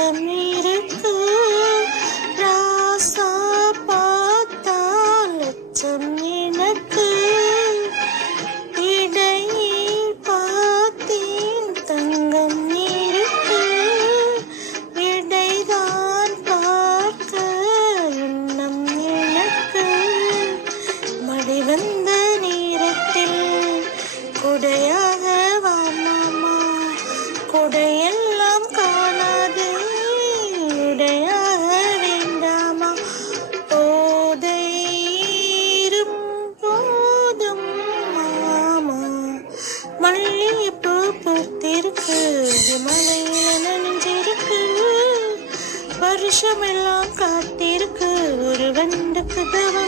அச்சம் இருக்கு ராசா பார்த்தால் அச்சம் எனக்கு இடையில் பார்த்தேன் தங்கம் இருக்கு இடைதான் பார்க்க எண்ணம் எனக்கு மழை வந்த நேரத்தில் குடையாக வா மாமா குடையெல்லாம் காணாது உடையாக வேண்டாமா போதையிரும் போதும் மாமா மல்லிகைப்பூ பூத்திருக்கு மலையில நனைஞ்சிருக்கு வருஷமெல்லாம் காத்திருக்கு ஒரு வண்டுக்கு தவம்